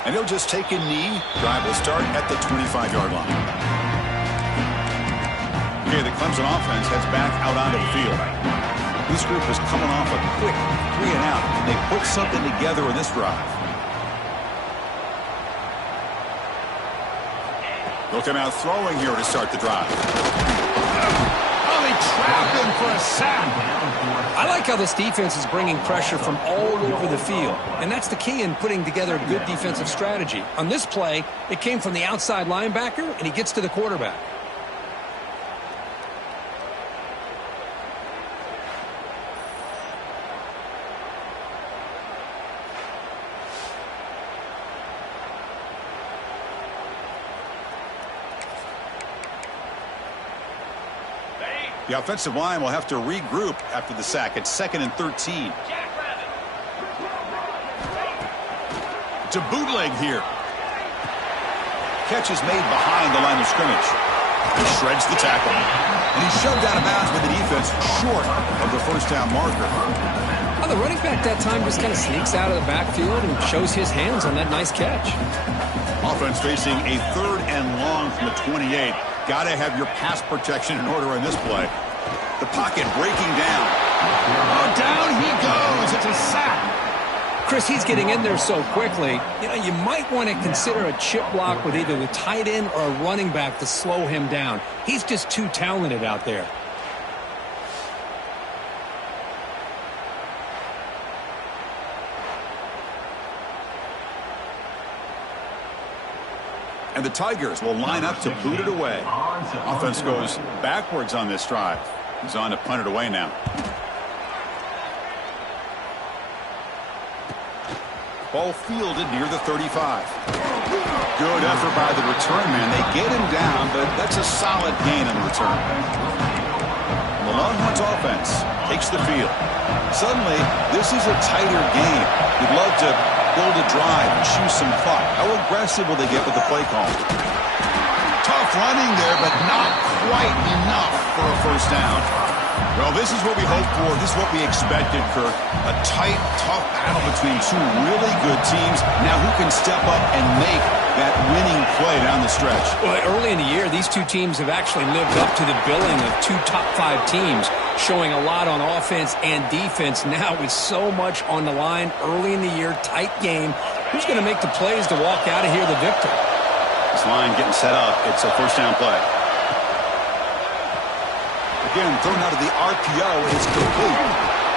And he'll just take a knee. Drive will start at the 25-yard line. Okay, the Clemson offense heads back out onto the field. This group is coming off a quick 3 and out. They put something together in this drive. They'll come out throwing here to start the drive. Oh, they trap him for a sack. I like how this defense is bringing pressure from all over the field, and that's the key in putting together a good defensive strategy. On this play, it came from the outside linebacker, and he gets to the quarterback. The offensive line will have to regroup after the sack. It's 2nd and 13. It's a bootleg here. Catch is made behind the line of scrimmage. He shreds the tackle. And he's shoved out of bounds with the defense short of the 1st down marker. Well, the running back that time just kind of sneaks out of the backfield and shows his hands on that nice catch. Offense facing a 3rd and long from the 28. Got to have your pass protection in order in this play. The pocket breaking down. Oh, down he goes. It's a sack. Chris, he's getting in there so quickly. You know, you might want to consider a chip block with either the tight end or a running back to slow him down. He's just too talented out there. And the Tigers will line up to boot it away. Offense goes backwards on this drive. He's on to punt it away now. Ball fielded near the 35. Good effort by the return man. They get him down, but that's a solid gain on the return. And the Longhorns offense takes the field. Suddenly, this is a tighter game. You'd love to build a drive and choose some clock. How aggressive will they get with the play call? Tough running there, but not quite enough for a 1st down. Well, this is what we hoped for. This is what we expected, Kirk. A tight, tough battle between 2 really good teams. Now who can step up and make that winning play down the stretch? Well, early in the year, these 2 teams have actually lived up to the billing of 2 top 5 teams, showing a lot on offense and defense. Now with so much on the line early in the year, tight game, who's going to make the plays to walk out of here the victor? This line getting set up. It's a 1st down play. Again, thrown out of the RPO, and it's complete.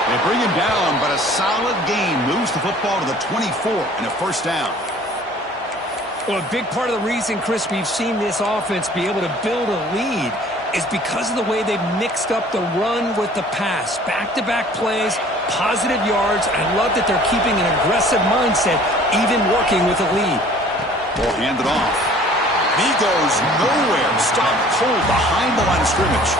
They bring him down, but a solid gain moves the football to the 24 and a 1st down. Well, a big part of the reason, Chris, we've seen this offense be able to build a lead is because of the way they've mixed up the run with the pass. Back-to-back plays, positive yards. I love that they're keeping an aggressive mindset, even working with a lead. Ball handed off. He goes nowhere. Stopped cold behind the line of scrimmage.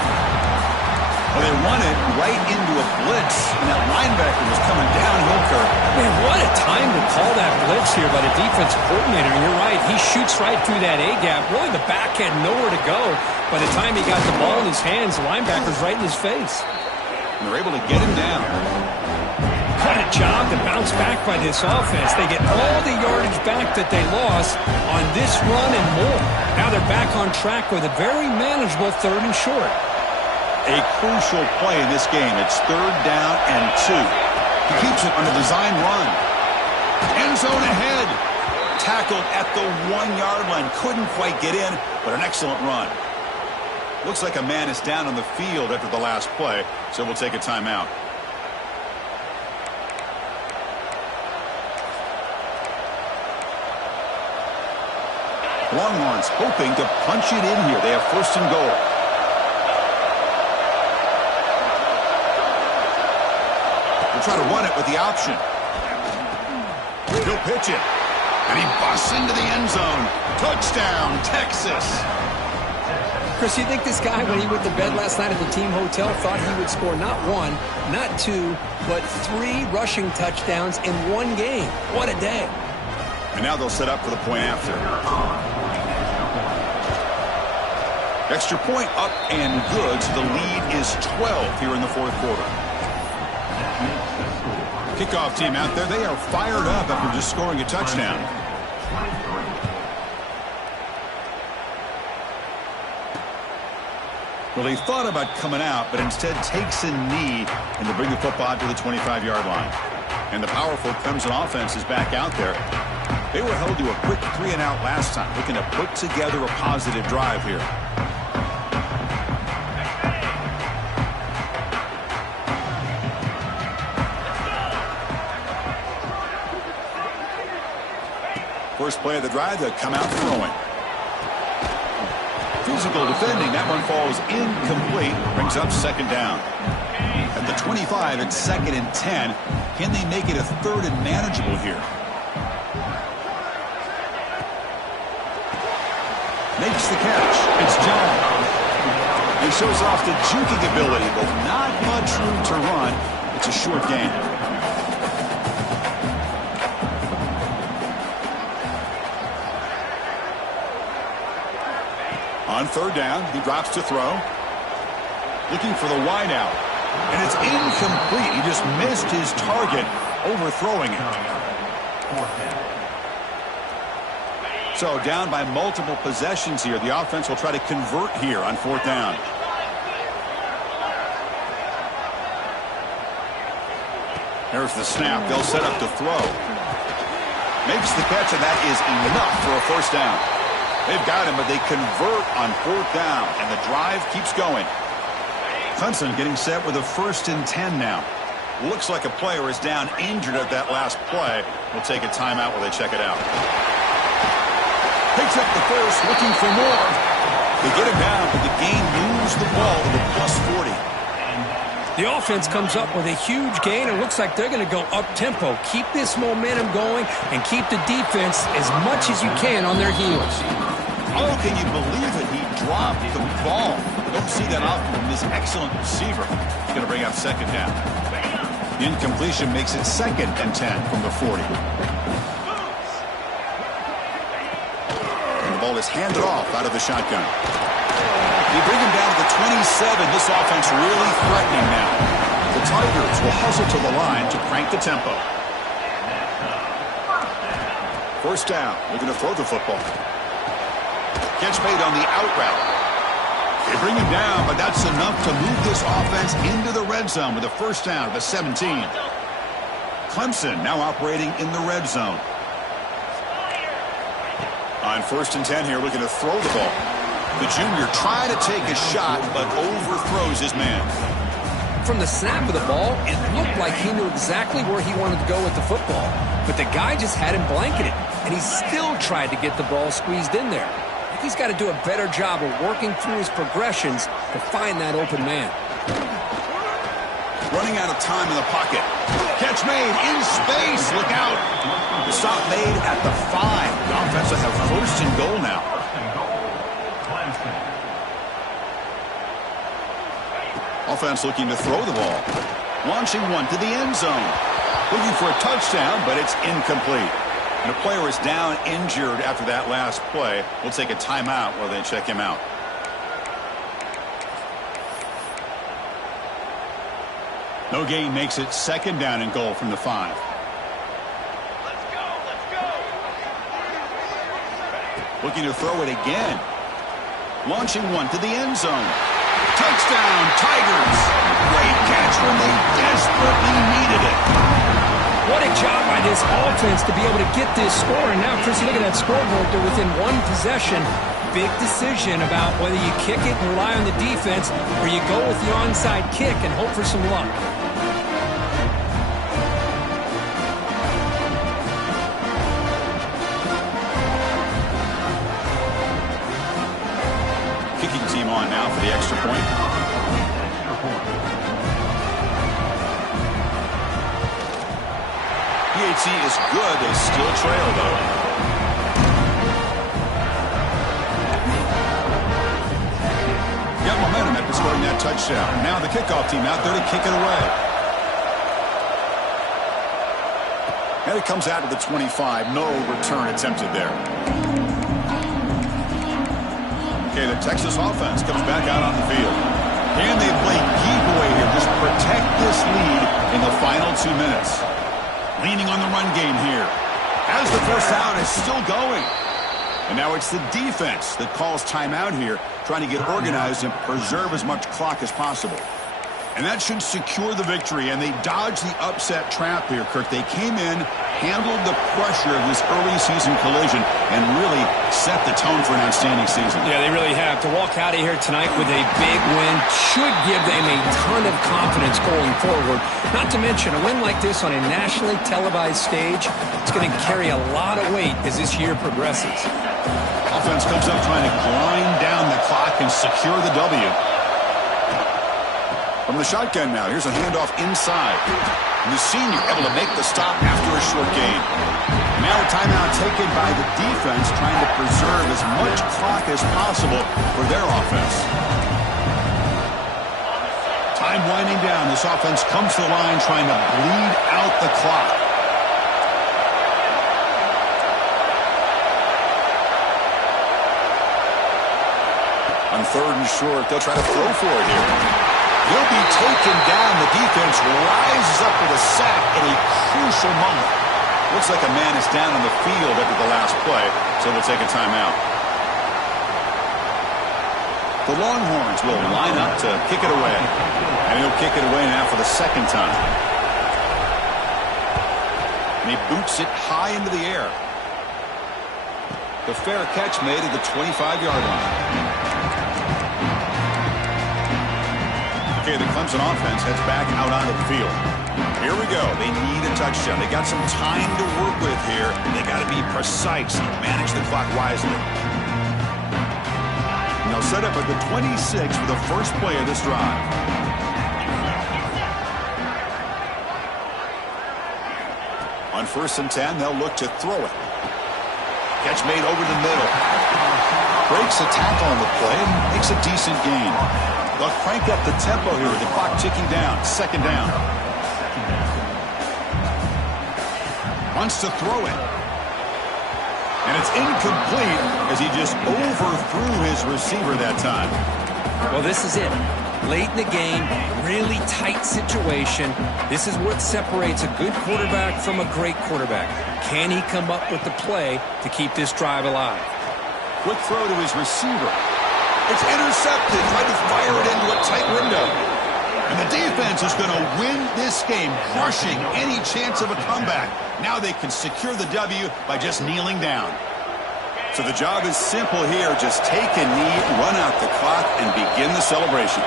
Well, they run it right into a blitz, and that linebacker was coming downhill, Kirk. Man, what a time to call that blitz here by the defensive coordinator. And you're right, he shoots right through that A-gap. Really, the back had nowhere to go. By the time he got the ball in his hands, the linebacker's right in his face. And they're able to get him down. What a job to bounce back by this offense. They get all the yardage back that they lost on this run and more. Now they're back on track with a very manageable 3rd and short. A crucial play in this game. It's 3rd down and 2. He keeps it on a design run. End zone ahead. Tackled at the 1-yard line. Couldn't quite get in, but an excellent run. Looks like a man is down on the field after the last play, so we'll take a timeout. Longhorns hoping to punch it in here. They have 1st and goal. We'll try to run it with the option. He'll pitch it. And he busts into the end zone. Touchdown, Texas. Chris, you think this guy, when he went to bed last night at the team hotel, thought he would score not 1, not 2, but 3 rushing touchdowns in 1 game? What a day. And now they'll set up for the point after. Extra point up and good, so the lead is 12 here in the 4th quarter. Kickoff team out there, they are fired up after just scoring a touchdown. Well, he thought about coming out, but instead takes a knee and to bring the football to the 25-yard line. And the powerful Clemson offense is back out there. They were held to a quick 3-and-out last time, looking to put together a positive drive here. First play of the drive, they'll come out throwing. Physical defending. That one falls incomplete. Brings up 2nd down. At the 25, it's 2nd and 10. Can they make it a 3rd and manageable here? Makes the catch. It's Jones. He shows off the juking ability, but not much room to run. It's a short game. On 3rd down, he drops to throw. Looking for the wideout. And it's incomplete. He just missed his target, overthrowing it. So down by multiple possessions here. The offense will try to convert here on 4th down. There's the snap. They'll set up to throw. Makes the catch, and that is enough for a 1st down. They've got him, but they convert on 4th down, and the drive keeps going. Clemson getting set with a 1st and 10 now. Looks like a player is down injured at that last play. We'll take a timeout while they check it out. Picks up the first, looking for more. They get him down, but the game moves the ball to the +40. The offense comes up with a huge gain, and looks like they're going to go up-tempo. Keep this momentum going and keep the defense as much as you can on their heels. Oh, can you believe it? He dropped the ball. Don't see that often from this excellent receiver. He's going to bring up 2nd down. The incompletion makes it 2nd and 10 from the 40. And the ball is handed off out of the shotgun. They bring him down to the 27. This offense really threatening now. The Tigers will hustle to the line to crank the tempo. 1st down. Looking to throw the football. Catch made on the out route. They bring him down, but that's enough to move this offense into the red zone with a 1st down at the 17. Clemson now operating in the red zone. On 1st and 10 here, looking to throw the ball. The junior trying to take a shot, but overthrows his man. From the snap of the ball, it looked like he knew exactly where he wanted to go with the football. But the guy just had him blanketed, and he still tried to get the ball squeezed in there. I think he's got to do a better job of working through his progressions to find that open man. Running out of time in the pocket. Catch made in space. Look out. The stop made at the 5. The offense will have 1st and goal now. Offense looking to throw the ball. Launching one to the end zone. Looking for a touchdown, but it's incomplete. And the player is down injured after that last play. We'll take a timeout while they check him out. No gain makes it 2nd down and goal from the 5. Let's go. Looking to throw it again. Launching one to the end zone. Touchdown, Tigers. Great catch when they desperately needed it. What a job by this offense to be able to get this score. And now, Chris, you look at that scoreboard. They're within one possession. Big decision about whether you kick it and rely on the defense or you go with the onside kick and hope for some luck. Kicking team on now for the extra point. PAT is good. They still trail, though. Got momentum after scoring that touchdown. Now the kickoff team out there to kick it away. And it comes out to the 25. No return attempted there. Okay, the Texas offense comes back out on the field. And they play keep away here. Just protect this lead in the final 2 minutes. Leaning on the run game here. As the first down is still going. And now it's the defense that calls timeout here, trying to get organized and preserve as much clock as possible. And that should secure the victory, and they dodged the upset trap here, Kirk. They came in, handled the pressure of this early season collision, and really set the tone for an outstanding season. Yeah, they really have. To walk out of here tonight with a big win should give them a ton of confidence going forward. Not to mention, a win like this on a nationally televised stage, it's going to carry a lot of weight as this year progresses. Offense comes up trying to grind down the clock and secure the W. From the shotgun now, here's a handoff inside. And the senior able to make the stop after a short gain. Now a timeout taken by the defense, trying to preserve as much clock as possible for their offense. Time winding down. This offense comes to the line trying to bleed out the clock. On 3rd and short, they'll try to throw for it here. He'll be taken down. The defense rises up with a sack at a crucial moment. Looks like a man is down on the field after the last play, so they'll take a timeout. The Longhorns will line up to kick it away. And he'll kick it away now for the second time. And he boots it high into the air. The fair catch made at the 25-yard line. Okay, the Clemson offense heads back out onto the field. Here we go. They need a touchdown. They got some time to work with here. They got to be precise and manage the clock wisely. And they'll set up at the 26 for the first play of this drive. On 1st and 10, they'll look to throw it. Catch made over the middle. Breaks a tackle on the play and makes a decent gain. They'll crank up the tempo here with the clock ticking down. 2nd down. Wants to throw it. And it's incomplete as he just overthrew his receiver that time. Well, this is it. Late in the game, really tight situation. This is what separates a good quarterback from a great quarterback. Can he come up with the play to keep this drive alive? Quick throw to his receiver. It's intercepted. Tried to fire it into a tight window. And the defense is going to win this game, crushing any chance of a comeback. Now they can secure the W by just kneeling down. So the job is simple here. Just take a knee, run out the clock, and begin the celebration.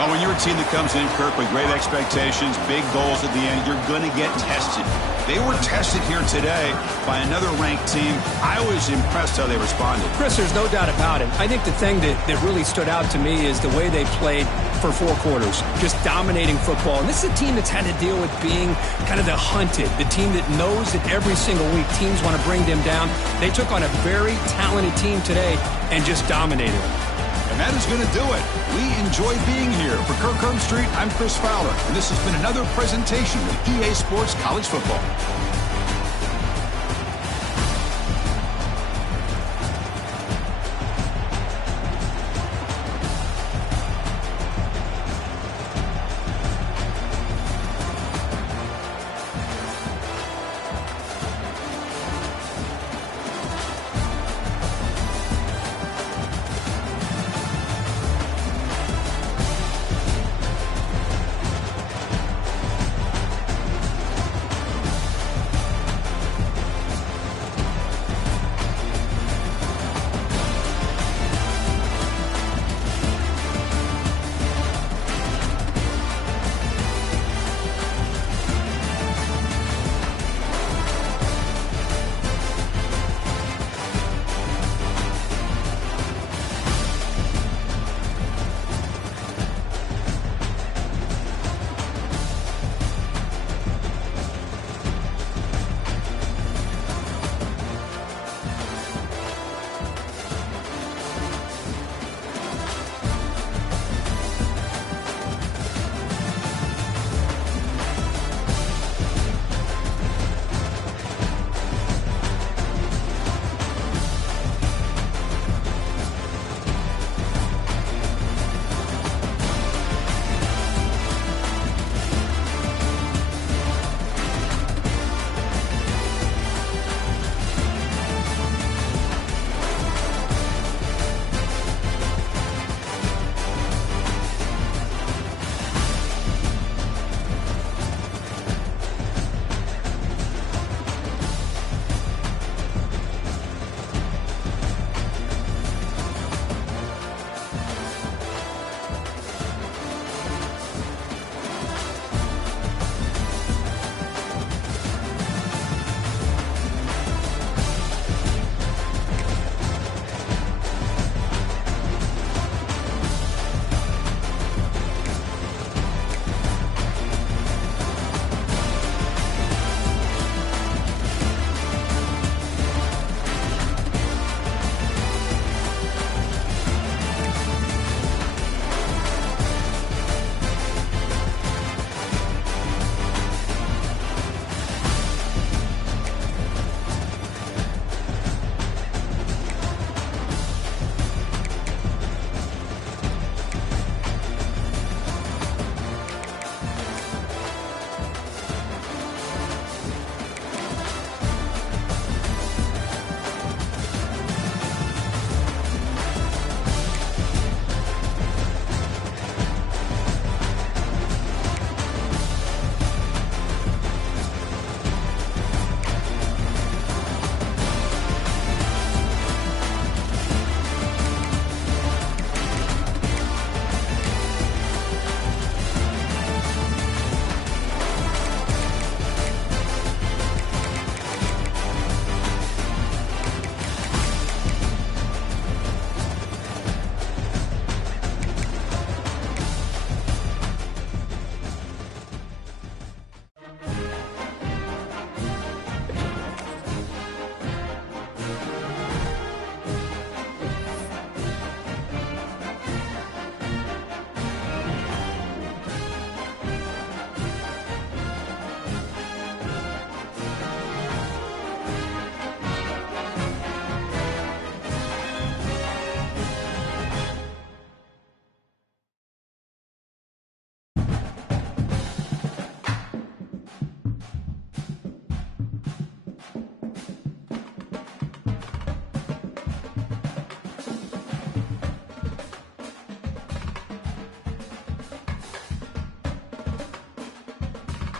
Well, when you're a team that comes in, Kirk, with great expectations, big goals at the end, you're going to get tested. They were tested here today by another ranked team. I was impressed how they responded. Chris, there's no doubt about it. I think the thing that really stood out to me is the way they played for 4 quarters, just dominating football. And this is a team that's had to deal with being kind of the hunted, the team that knows that every single week teams want to bring them down. They took on a very talented team today and just dominated. And that is going to do it. We enjoy being here. For Kirk Street, I'm Chris Fowler, and this has been another presentation of EA Sports College Football.